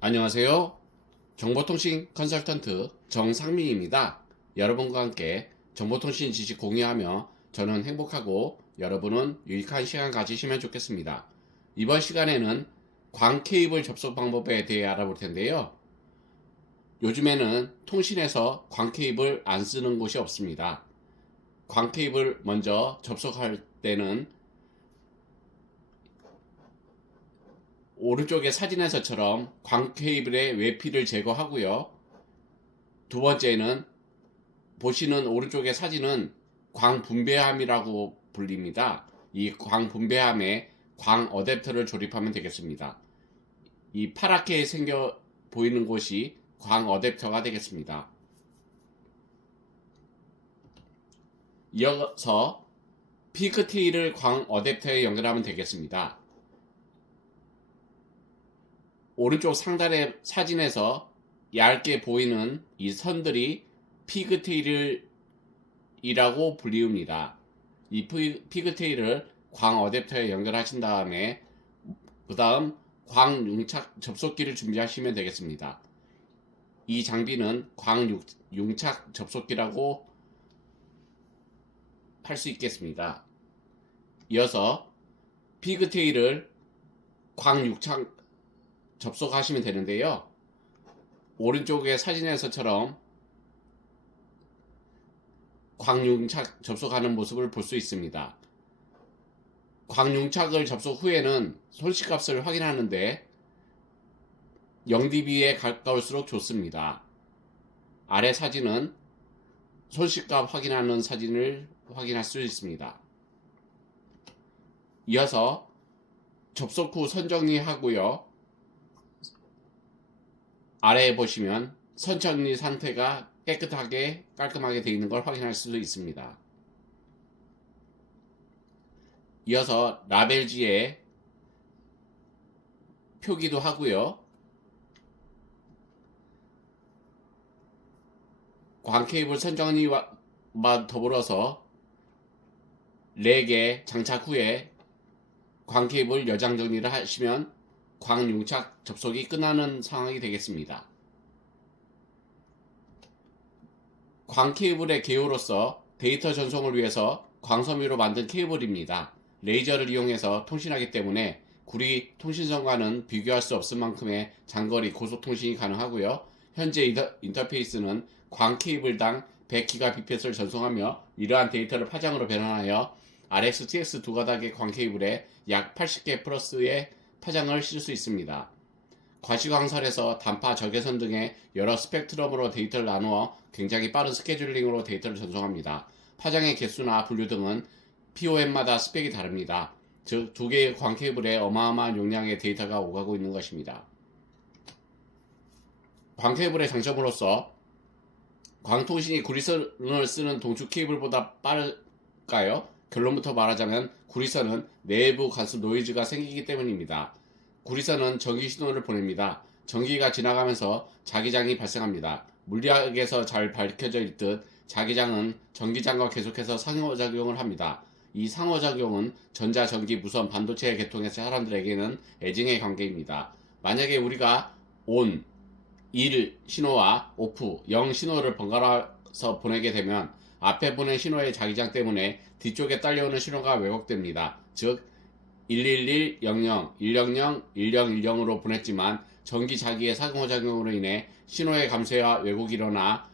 안녕하세요. 정보통신 컨설턴트 정상민입니다. 여러분과 함께 정보통신 지식 공유하며 저는 행복하고 여러분은 유익한 시간 가지시면 좋겠습니다. 이번 시간에는 광 케이블 접속 방법에 대해 알아볼 텐데요. 요즘에는 통신에서 광 케이블 안 쓰는 곳이 없습니다. 광 케이블 먼저 접속할 때는 오른쪽의 사진에서처럼 광 케이블의 외피를 제거하고요. 두 번째는 보시는 오른쪽의 사진은 광 분배함이라고 불립니다. 이 광 분배함에 광 어댑터를 조립하면 되겠습니다. 이 파랗게 생겨 보이는 곳이 광 어댑터가 되겠습니다. 이어서 피그테일을 광 어댑터에 연결하면 되겠습니다. 오른쪽 상단의 사진에서 얇게 보이는 이 선들이 피그테일이라고 불리웁니다. 이 피그테일을 광 어댑터에 연결하신 다음에 그 다음 광 융착 접속기를 준비하시면 되겠습니다. 이 장비는 광 융착 접속기라고 할 수 있겠습니다. 이어서 피그테일을 광 융착 접속하시면 되는데요. 오른쪽의 사진에서처럼 광융착 접속하는 모습을 볼 수 있습니다. 광융착을 접속 후에는 손실값을 확인하는데 0dB에 가까울수록 좋습니다. 아래 사진은 손실값 확인하는 사진을 확인할 수 있습니다. 이어서 접속 후 선정리하고요. 아래에 보시면 선정리 상태가 깨끗하게 깔끔하게 되어 있는 걸 확인할 수 있습니다. 이어서 라벨지에 표기도 하고요. 광 케이블 선정리와 더불어서 렉에 장착 후에 광 케이블 여장 정리를 하시면 광 융착 접속이 끝나는 상황이 되겠습니다. 광 케이블의 개요로서 데이터 전송을 위해서 광섬유로 만든 케이블입니다. 레이저를 이용해서 통신하기 때문에 구리 통신선과는 비교할 수 없을 만큼의 장거리 고속통신이 가능하고요. 현재 인터페이스는 광 케이블당 100GBps를 전송하며 이러한 데이터를 파장으로 변환하여 RX, TX 두 가닥의 광 케이블에 약 80개 플러스의 파장을 실 수 있습니다. 과시광설에서 단파, 적외선 등의 여러 스펙트럼으로 데이터를 나누어 굉장히 빠른 스케줄링으로 데이터를 전송합니다. 파장의 개수나 분류 등은 POM마다 스펙이 다릅니다. 즉, 두 개의 광 케이블에 어마어마한 용량의 데이터가 오가고 있는 것입니다. 광 케이블의 장점으로서 광통신이 구리선을 쓰는 동축 케이블보다 빠를까요? 결론부터 말하자면 구리선은 내부 간섭 노이즈가 생기기 때문입니다. 구리선은 전기 신호를 보냅니다. 전기가 지나가면서 자기장이 발생합니다. 물리학에서 잘 밝혀져 있듯 자기장은 전기장과 계속해서 상호작용을 합니다. 이 상호작용은 전자, 전기, 무선, 반도체 계통의 사람들에게는 애증의 관계입니다. 만약에 우리가 ON, 1 신호와 OFF, 0 신호를 번갈아서 보내게 되면 앞에 보낸 신호의 자기장 때문에 뒤쪽에 딸려오는 신호가 왜곡됩니다. 즉 111, 00, 100, 1010으로 보냈지만 전기 자기의 상호작용으로 인해 신호의 감쇄와 왜곡이 일어나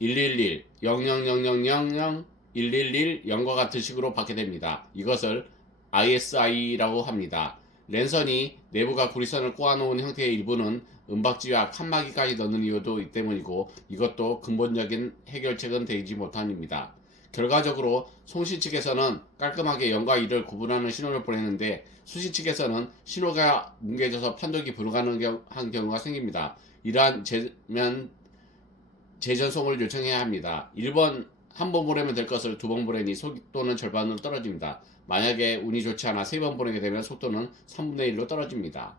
111, 000000, 111, 0과 같은 식으로 받게 됩니다. 이것을 ISI라고 합니다. 랜선이 내부가 구리선을 꼬아놓은 형태의 일부는 은박지와 칸막이까지 넣는 이유도 이 때문이고 이것도 근본적인 해결책은 되지 못합니다. 결과적으로 송신 측에서는 깔끔하게 0과 1을 구분하는 신호를 보내는데 수신 측에서는 신호가 뭉개져서 판독이 불가능한 경우가 생깁니다. 이러한 재전송을 요청해야 합니다. 1번 한 번 보내면 될 것을 두 번 보내니 속도는 절반으로 떨어집니다. 만약에 운이 좋지 않아 3번 보내게 되면 속도는 3분의 1로 떨어집니다.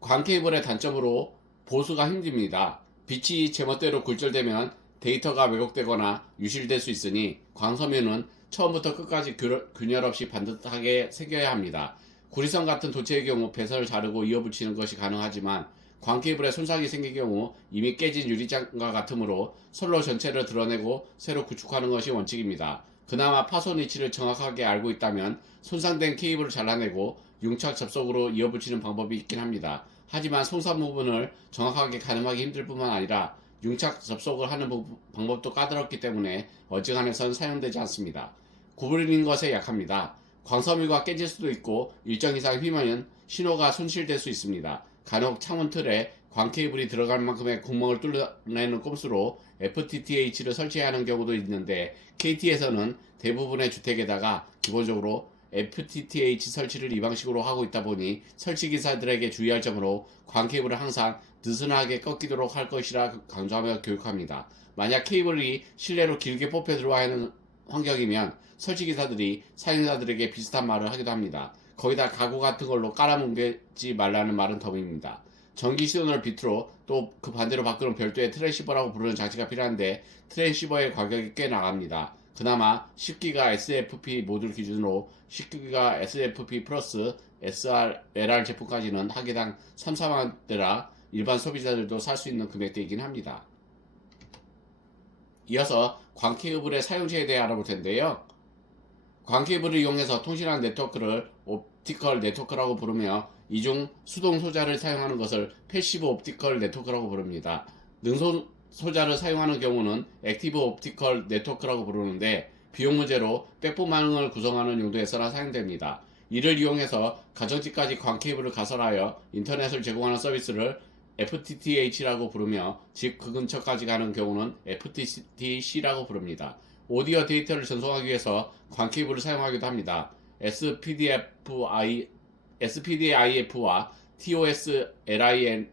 광 케이블의 단점으로 보수가 힘듭니다. 빛이 제멋대로 굴절되면 데이터가 왜곡되거나 유실될 수 있으니 광섬유는 처음부터 끝까지 균열 없이 반듯하게 새겨야 합니다. 구리선 같은 도체의 경우 배선을 자르고 이어붙이는 것이 가능하지만 광케이블에 손상이 생길 경우 이미 깨진 유리장과 같으므로 선로 전체를 드러내고 새로 구축하는 것이 원칙입니다. 그나마 파손 위치를 정확하게 알고 있다면 손상된 케이블을 잘라내고 융착 접속으로 이어붙이는 방법이 있긴 합니다. 하지만 손상 부분을 정확하게 가늠하기 힘들 뿐만 아니라 융착 접속을 하는 방법도 까다롭기 때문에 어지간해선 사용되지 않습니다. 구부리는 것에 약합니다. 광섬유가 깨질 수도 있고 일정 이상 휘면 신호가 손실될 수 있습니다. 간혹 창문 틀에 광케이블이 들어갈 만큼의 구멍을 뚫어내는 꼼수로 FTTH를 설치해야 하는 경우도 있는데 KT에서는 대부분의 주택에다가 기본적으로 FTTH 설치를 이 방식으로 하고 있다 보니 설치기사들에게 주의할 점으로 광케이블을 항상 느슨하게 꺾이도록 할 것이라 강조하며 교육합니다. 만약 케이블이 실내로 길게 뽑혀 들어와 있는 환경이면 설치기사들이 사용자들에게 비슷한 말을 하기도 합니다. 거기다 가구 같은 걸로 깔아뭉개지 말라는 말은 덤입니다. 전기 시동을 비트로 또 그 반대로 밖으로는 별도의 트랜시버라고 부르는 장치가 필요한데 트랜시버의 가격이 꽤 나갑니다. 그나마 10기가 SFP 모듈 기준으로 10기가 SFP 플러스 LR 제품까지는 한 개당 3, 4만원대라 일반 소비자들도 살 수 있는 금액대이긴 합니다. 이어서 광케이블의 사용시에 대해 알아볼 텐데요. 광케이블을 이용해서 통신하는 네트워크를 옵티컬 네트워크라고 부르며 이중 수동 소자를 사용하는 것을 패시브 옵티컬 네트워크라고 부릅니다. 능선 소자를 사용하는 경우는 액티브 옵티컬 네트워크라고 부르는데 비용 문제로 백보망을 구성하는 용도에서나 사용됩니다. 이를 이용해서 가정집까지 광케이블을 가설하여 인터넷을 제공하는 서비스를 FTTH라고 부르며 집 그 근처까지 가는 경우는 FTTC라고 부릅니다. 오디오 데이터를 전송하기 위해서 광케이블을 사용하기도 합니다. SPDIF와 TOS-LINK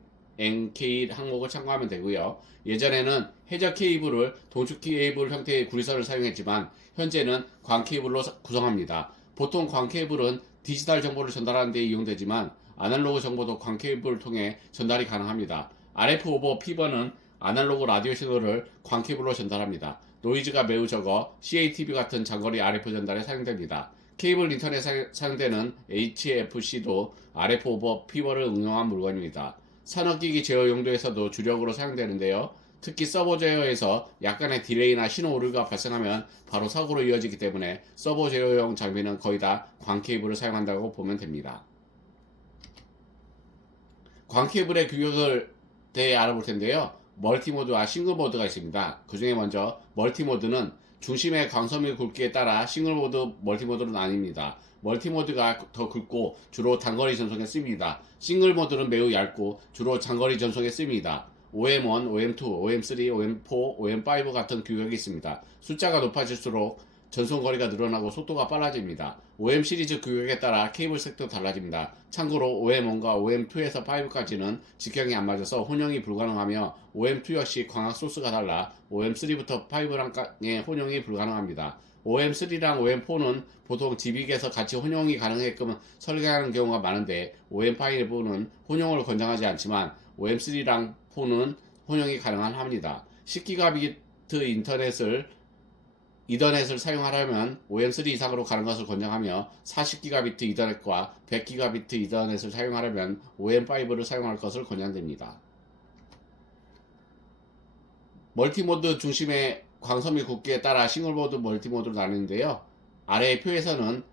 항목을 참고하면 되고요. 예전에는 해저 케이블을 동축 케이블 형태의 구리선을 사용했지만 현재는 광 케이블로 구성합니다. 보통 광 케이블은 디지털 정보를 전달하는 데 이용되지만 아날로그 정보도 광 케이블을 통해 전달이 가능합니다. RF 오버 피버는 아날로그 라디오 신호를 광 케이블로 전달합니다. 노이즈가 매우 적어 CATV 같은 장거리 RF 전달에 사용됩니다. 케이블 인터넷에 사용되는 HFC도 RF 오버 피버를 응용한 물건입니다. 산업기기 제어 용도에서도 주력으로 사용되는데요. 특히 서버 제어에서 약간의 딜레이나 신호 오류가 발생하면 바로 사고로 이어지기 때문에 서버 제어용 장비는 거의 다 광 케이블을 사용한다고 보면 됩니다. 광 케이블의 규격을 대해 알아볼 텐데요. 멀티모드와 싱글모드가 있습니다. 그 중에 먼저 멀티모드는 중심의 광섬유 굵기에 따라 싱글모드, 멀티모드로 나뉩니다. 멀티모드가 더 굵고 주로 단거리 전송에 쓰입니다. 싱글모드는 매우 얇고 주로 장거리 전송에 쓰입니다. OM1, OM2, OM3, OM4, OM5 같은 규격이 있습니다. 숫자가 높아질수록 전송거리가 늘어나고 속도가 빨라집니다. OM 시리즈 규격에 따라 케이블 색도 달라집니다. 참고로 OM1과 OM2에서 5까지는 직경이 안 맞아서 혼용이 불가능하며 OM2 역시 광학 소스가 달라 OM3부터 5랑의 혼용이 불가능합니다. OM3랑 OM4는 보통 지빅에서 같이 혼용이 가능하게끔 설계하는 경우가 많은데 OM5는 혼용을 권장하지 않지만 OM3랑 4는 혼용이 가능합니다. 10기가비트 이더넷을 사용하려면 OM3 이상으로 가는 것을 권장하며 40기가비트 이더넷과 100기가비트 이더넷을 사용하려면 OM5를 사용할 것을 권장됩니다. 멀티모드 중심의 광섬유 굵기에 따라 싱글모드, 멀티모드로 나뉘는데요. 아래의 표에서는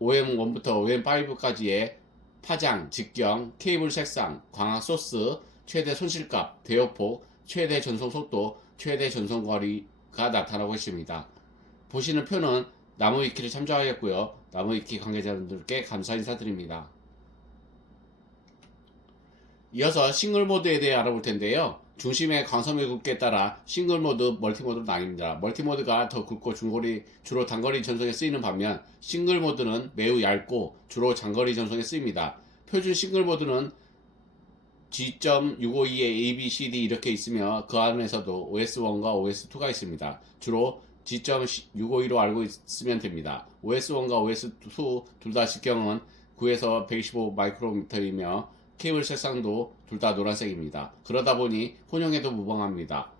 OM1부터 OM5까지의 파장, 직경, 케이블 색상, 광학 소스, 최대 손실값, 대역폭, 최대 전송 속도, 최대 전송 거리가 나타나고 있습니다. 보시는 표는 나무위키를 참조하겠고요. 나무위키 관계자분들께 감사 인사드립니다. 이어서 싱글모드에 대해 알아볼 텐데요. 중심의 광섬유 굵기에 따라 싱글모드, 멀티모드로 나뉩니다. 멀티모드가 더 굵고 주로 단거리 전송에 쓰이는 반면 싱글모드는 매우 얇고 주로 장거리 전송에 쓰입니다. 표준 싱글모드는 G.652에 A, B, C, D 이렇게 있으며 그 안에서도 OS1과 OS2가 있습니다. 주로 G.652로 알고 있으면 됩니다. OS1과 OS2 둘 다 직경은 9에서 125 마이크로미터이며 케이블 색상도 둘 다 노란색입니다. 그러다 보니 혼용에도 무방합니다.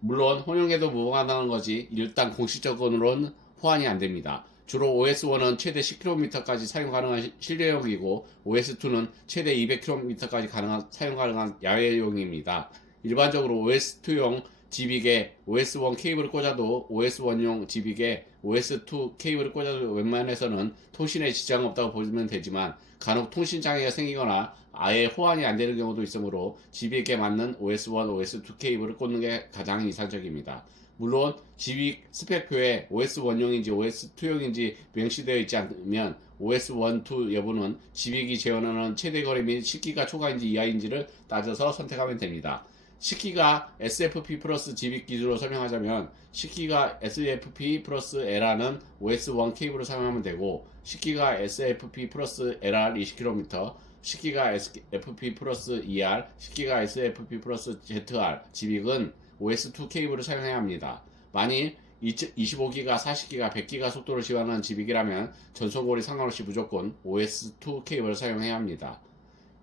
물론 혼용에도 무방하다는 것이 일단 공식적으로는 호환이 안됩니다. 주로 OS1은 최대 10km까지 사용 가능한 실내용이고 OS2는 최대 200km까지 사용 가능한 야외용입니다. 일반적으로 OS2용 지빅에 OS1 케이블을 꽂아도 OS1용 지빅에 OS2 케이블을 꽂아도 웬만해서는 통신에 지장 없다고 보면 되지만 간혹 통신 장애가 생기거나 아예 호환이 안 되는 경우도 있으므로 지빅에 맞는 OS1, OS2 케이블을 꽂는 게 가장 이상적입니다. 물론 지빅 스펙표에 OS1용인지 OS2용인지 명시되어 있지 않으면 OS1, 2 여부는 지빅이 제언하는 최대 거리 및 10기가 초과인지 이하인지를 따져서 선택하면 됩니다. 10기가 SFP 플러스 지빅 기준으로 설명하자면 10기가 SFP 플러스 LR은 OS1 케이블을 사용하면 되고 10기가 SFP 플러스 LR 20km, 10기가 SFP 플러스 ER, 10기가 SFP 플러스 ZR 지빅은 OS2 케이블을 사용해야 합니다. 만일 25기가, 40기가, 100기가 속도를 지원하는 지빅이라면 전송거리 상관없이 무조건 OS2 케이블을 사용해야 합니다.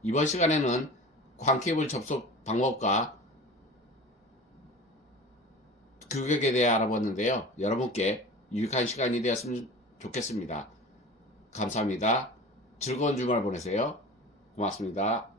이번 시간에는 광 케이블 접속 방법과 규격에 대해 알아봤는데요. 여러분께 유익한 시간이 되었으면 좋겠습니다. 감사합니다. 즐거운 주말 보내세요. 고맙습니다.